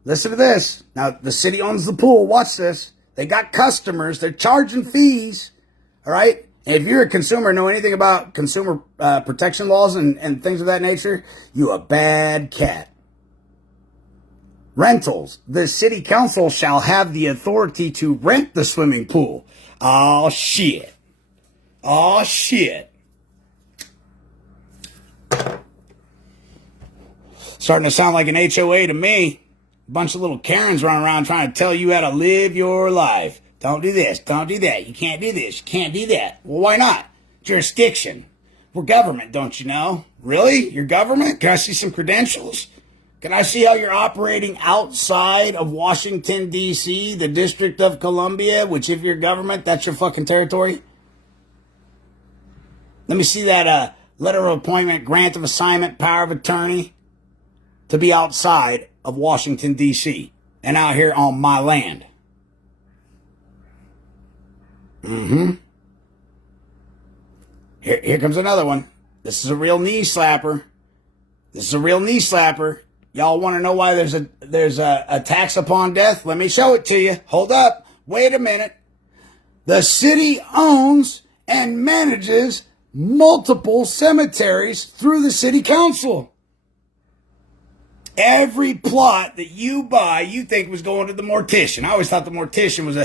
listen to this. Now, the city owns the pool. Watch this. They got customers. They're charging fees. All right? And if you're a consumer, know anything about consumer protection laws and things of that nature, you a bad cat. Rentals. The city council shall have the authority to rent the swimming pool. Oh, shit. Oh, shit. Starting to sound like an HOA to me. A bunch of little Karens running around trying to tell you how to live your life. Don't do this. Don't do that. You can't do this. You can't do that. Well, why not? Jurisdiction. We're government, don't you know? Really? You're government? Can I see some credentials? Can I see how you're operating outside of Washington, D.C., the District of Columbia, which if you're government, that's your fucking territory? Let me see that letter of appointment, grant of assignment, power of attorney to be outside of Washington, D.C. and out here on my land. Here comes another one. This is a real knee slapper. This is a real knee slapper. Y'all want to know why there's a tax upon death? Let me show it to you. Hold up. Wait a minute. The city owns and manages multiple cemeteries through the city council. Every plot that you buy, you think was going to the mortician. I always thought the mortician was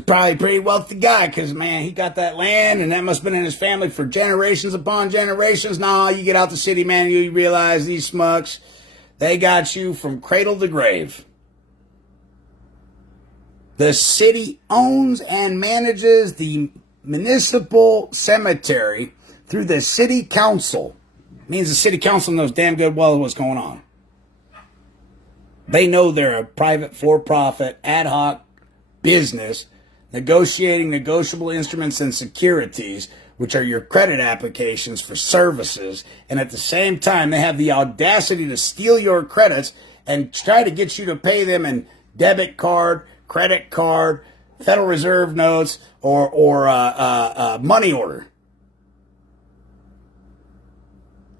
probably a pretty wealthy guy because, man, he got that land and that must have been in his family for generations upon generations. Nah, you get out the city, man, you realize these smucks, they got you from cradle to grave. The city owns and manages the municipal cemetery through the city council. It means the city council knows damn good well what's going on. They know they're a private, for-profit, ad hoc business negotiating negotiable instruments and securities, which are your credit applications for services. And at the same time, they have the audacity to steal your credits and try to get you to pay them in debit card, credit card, Federal Reserve notes, or money order.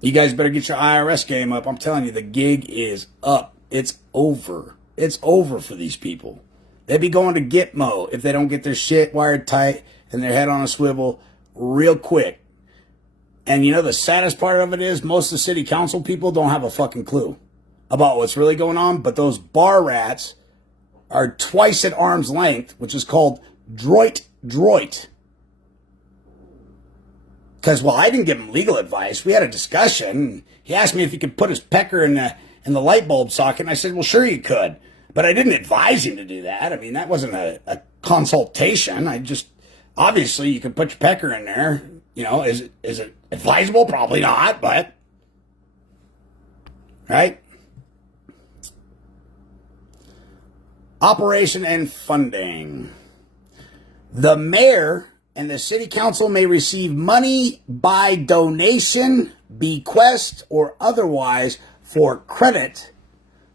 You guys better get your IRS game up. I'm telling you, the gig is up. It's over. It's over for these people. They'd be going to Gitmo if they don't get their shit wired tight and their head on a swivel real quick. And you know the saddest part of it is most of the city council people don't have a fucking clue about what's really going on. But those bar rats are twice at arm's length, which is called droit. Because, well, I didn't give him legal advice. We had a discussion. He asked me if he could put his pecker in the light bulb socket. And I said, well, sure you could. But I didn't advise him to do that. I mean, that wasn't a consultation. I just, obviously, you can put your pecker in there. You know, is it advisable? Probably not, but, right? Operation and funding. The mayor and the city council may receive money by donation, bequest, or otherwise for credit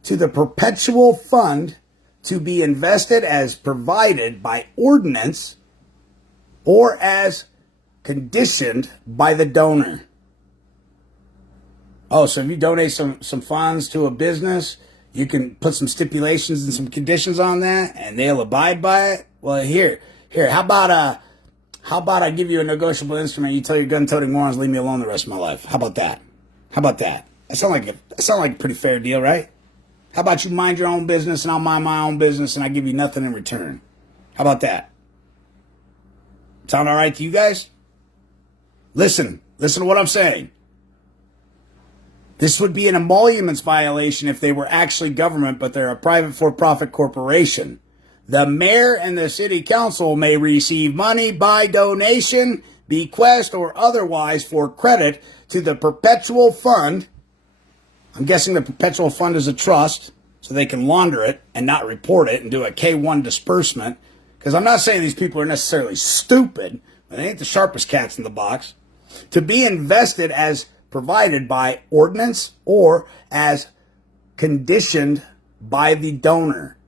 to the perpetual fund to be invested as provided by ordinance or as conditioned by the donor. Oh, so if you donate some funds to a business, you can put some stipulations and some conditions on that and they'll abide by it? Well, here, how about I give you a negotiable instrument, you tell your gun-toting morons leave me alone the rest of my life? How about that? That sounds like a pretty fair deal, right? How about you mind your own business and I'll mind my own business and I give you nothing in return? How about that? Sound all right to you guys? Listen to what I'm saying. This would be an emoluments violation if they were actually government, but they're a private for-profit corporation. The mayor and the city council may receive money by donation, bequest, or otherwise for credit to the perpetual fund. I'm guessing the perpetual fund is a trust, so they can launder it and not report it and do a K-1 disbursement. Because I'm not saying these people are necessarily stupid, but they ain't the sharpest cats in the box. To be invested as provided by ordinance or as conditioned by the donor.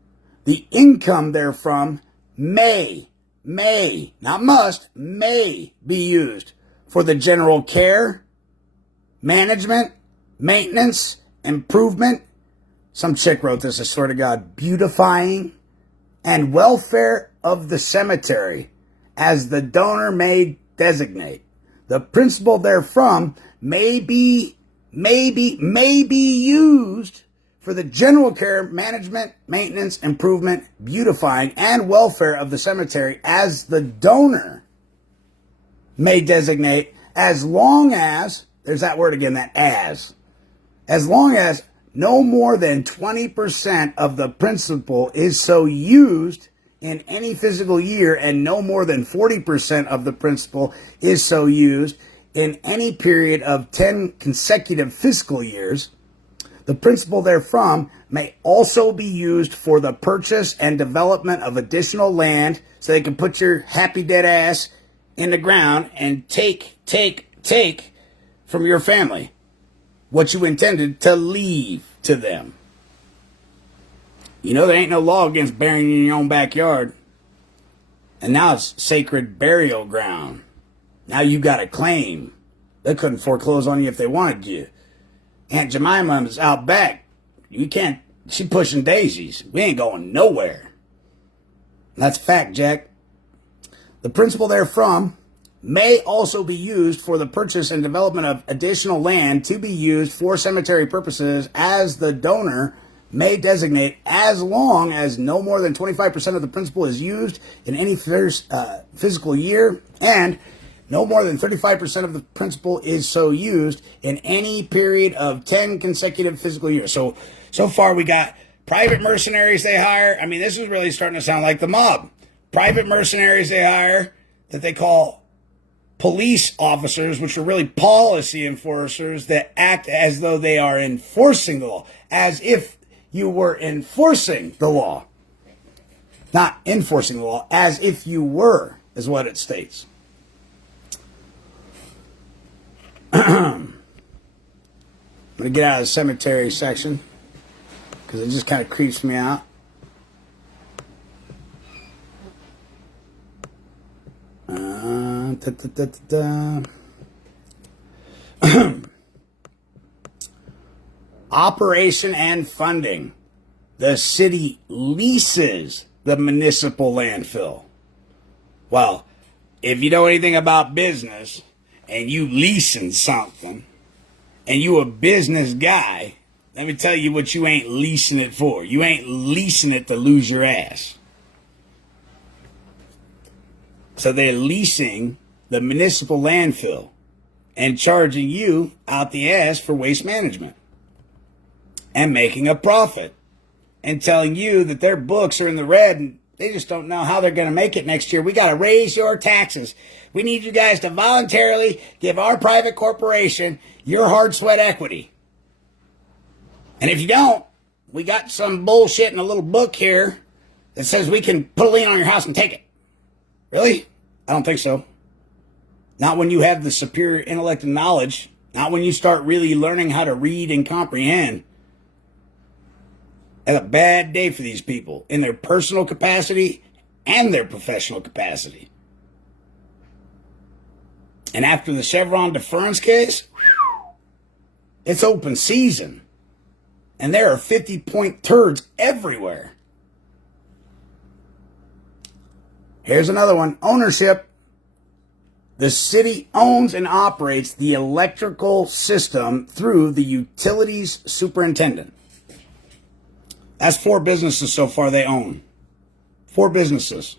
The income therefrom may, not must, may be used for the general care, management, maintenance, improvement, some chick wrote this, I swear to God, beautifying, and welfare of the cemetery, as the donor may designate. The principal therefrom may be used for the general care, management, maintenance, improvement, beautifying, and welfare of the cemetery as the donor may designate, as long as, there's that word again, that as long as no more than 20% of the principal is so used in any fiscal year and no more than 40% of the principal is so used in any period of 10 consecutive fiscal years. The principal therefrom may also be used for the purchase and development of additional land so they can put your happy dead ass in the ground and take from your family what you intended to leave to them. You know, there ain't no law against burying in your own backyard. And now it's sacred burial ground. Now you got a claim. They couldn't foreclose on you if they wanted you. Aunt Jemima is out back. You can't, she pushing daisies. We ain't going nowhere. That's fact, Jack. The principal therefrom may also be used for the purchase and development of additional land to be used for cemetery purposes as the donor may designate, as long as no more than 25% of the principal is used in any fiscal year and no more than 35% of the principal is so used in any period of 10 consecutive fiscal years. So far we got private mercenaries they hire. I mean, this is really starting to sound like the mob. Private mercenaries they hire that they call police officers, which are really policy enforcers that act as though they are enforcing the law, as if you were enforcing the law. Not enforcing the law, as if you were, is what it states. I'm going to get out of the cemetery section because it just kind of creeps me out. Operation and funding. The city leases the municipal landfill. Well, if you know anything about business and you leasing something and you a business guy, let me tell you what you ain't leasing it for. You ain't leasing it to lose your ass. So they're leasing the municipal landfill and charging you out the ass for waste management and making a profit and telling you that their books are in the red and they just don't know how they're going to make it next year. We got to raise your taxes. We need you guys to voluntarily give our private corporation your hard sweat equity. And if you don't, we got some bullshit in a little book here that says we can put a lien on your house and take it. Really? I don't think so. Not when you have the superior intellect and knowledge. Not when you start really learning how to read and comprehend. That's a bad day for these people in their personal capacity and their professional capacity. And after the Chevron deference case, it's open season. And there are 50-point turds everywhere. Here's another one. Ownership. The city owns and operates the electrical system through the utilities superintendent. That's 4 businesses so far they own. 4 businesses.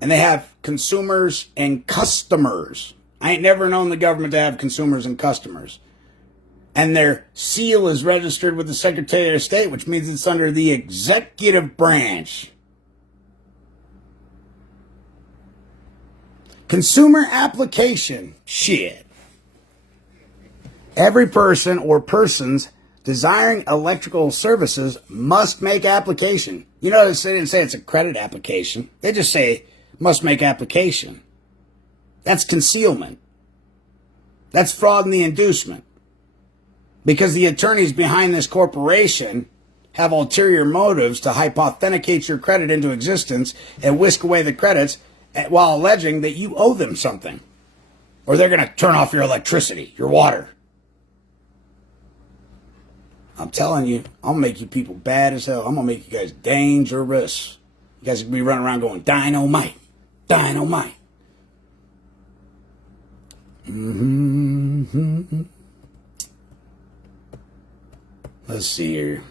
And they have consumers and customers. I ain't never known the government to have consumers and customers. And their seal is registered with the Secretary of State, which means it's under the executive branch. Consumer application. Shit. Every person or persons desiring electrical services must make application. You notice they didn't say it's a credit application. They just say must make application. That's concealment. That's fraud in the inducement. Because the attorneys behind this corporation have ulterior motives to hypothecate your credit into existence and whisk away the credits while alleging that you owe them something. Or they're going to turn off your electricity, your water. I'm telling you, I'm going to make you people bad as hell. I'm going to make you guys dangerous. You guys will be running around going, dynamite, dynamite. Let's see here.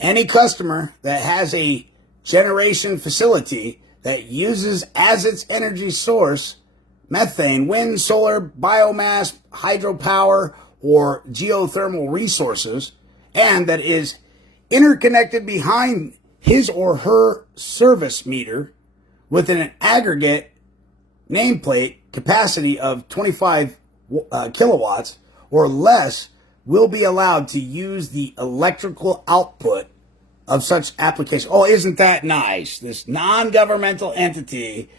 Any customer that has a generation facility that uses as its energy source methane, wind, solar, biomass, hydropower, or geothermal resources, and that is interconnected behind his or her service meter with an aggregate nameplate capacity of 25 kilowatts or less will be allowed to use the electrical output of such application. Oh, isn't that nice? This non-governmental entity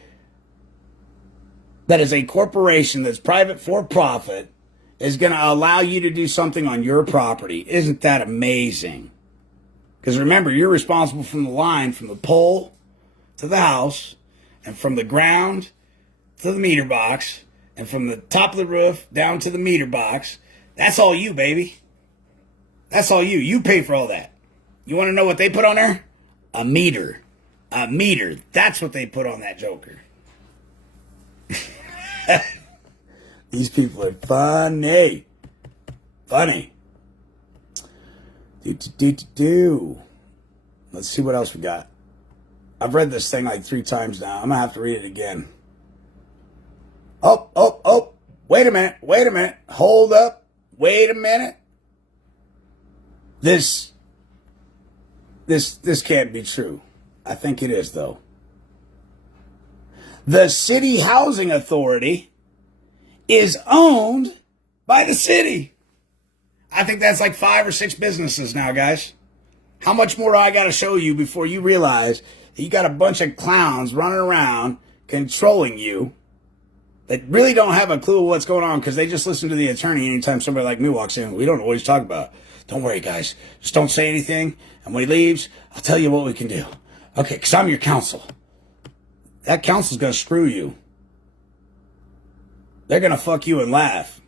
that is a corporation that's private for profit is going to allow you to do something on your property. Isn't that amazing? Because remember, you're responsible from the line, from the pole to the house, and from the ground to the meter box, and from the top of the roof down to the meter box. That's all you, baby. That's all you. You pay for all that. You want to know what they put on there? A meter. A meter. That's what they put on that joker. These people are funny. Funny. Let's see what else we got. I've read this thing like 3 times now. I'm going to have to read it again. Oh. Wait a minute. Hold up. Wait a minute. This can't be true. I think it is, though. The City Housing Authority is owned by the city. I think that's like 5 or 6 businesses now, guys. How much more do I got to show you before you realize that you got a bunch of clowns running around controlling you that really don't have a clue of what's going on because they just listen to the attorney anytime somebody like me walks in. We don't know what he's talking about. Don't worry, guys. Just don't say anything. And when he leaves, I'll tell you what we can do. Okay, because I'm your counsel. That counsel's going to screw you. They're going to fuck you and laugh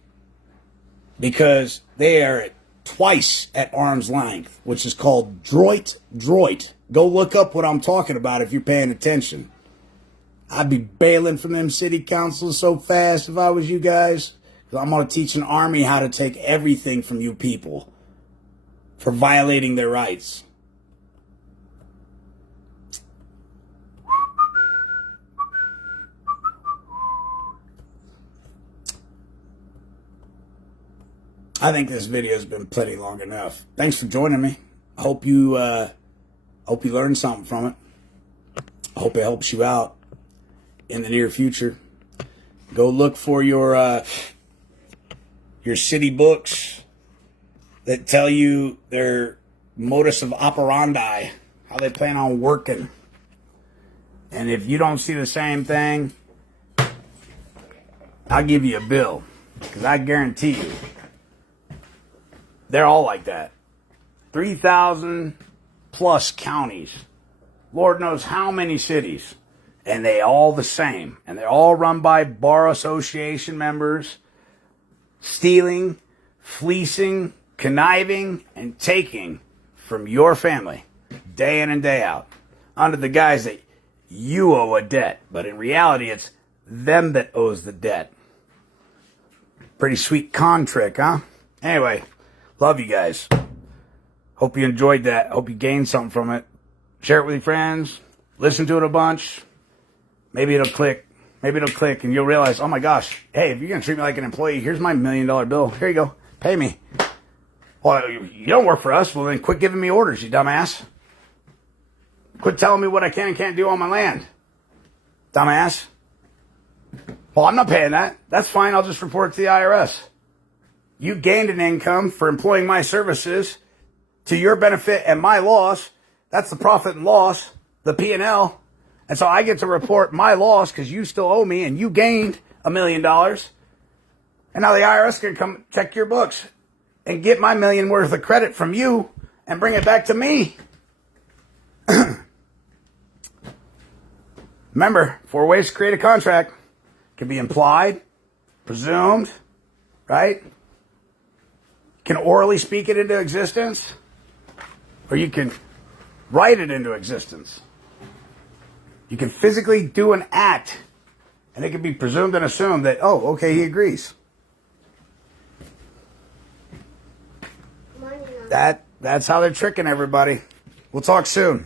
because they are twice at arm's length, which is called droit. Go look up what I'm talking about if you're paying attention. I'd be bailing from them city councils so fast if I was you guys. I'm going to teach an army how to take everything from you people for violating their rights. I think this video has been plenty long enough. Thanks for joining me. I hope you learned something from it. I hope it helps you out in the near future. Go look for your city books that tell you their modus of operandi, how they plan on working. And if you don't see the same thing, I'll give you a bill, because I guarantee you they're all like that. 3,000 plus counties. Lord knows how many cities. And they all the same. And they're all run by bar association members. Stealing, fleecing, conniving, and taking from your family. Day in and day out. Under the guise that you owe a debt. But in reality, it's them that owes the debt. Pretty sweet con trick, huh? Anyway. Love you guys. Hope you enjoyed that. Hope you gained something from it. Share it with your friends. Listen to it a bunch. Maybe it'll click. Maybe it'll click and you'll realize, oh my gosh, hey, if you're going to treat me like an employee, here's my $1 million bill. Here you go. Pay me. Well, you don't work for us. Well, then quit giving me orders, you dumbass. Quit telling me what I can and can't do on my land. Dumbass. Well, I'm not paying that. That's fine. I'll just report it to the IRS. You gained an income for employing my services to your benefit and my loss. That's the profit and loss, the P&L. And so I get to report my loss because you still owe me and you gained $1 million. And now the IRS can come check your books and get my $1 million worth of credit from you and bring it back to me. Remember, 4 ways to create a contract. It can be implied, presumed, right? Can orally speak it into existence, or you can write it into existence. You can physically do an act, and it can be presumed and assumed that, oh, okay, he agrees. That's how they're tricking everybody. We'll talk soon.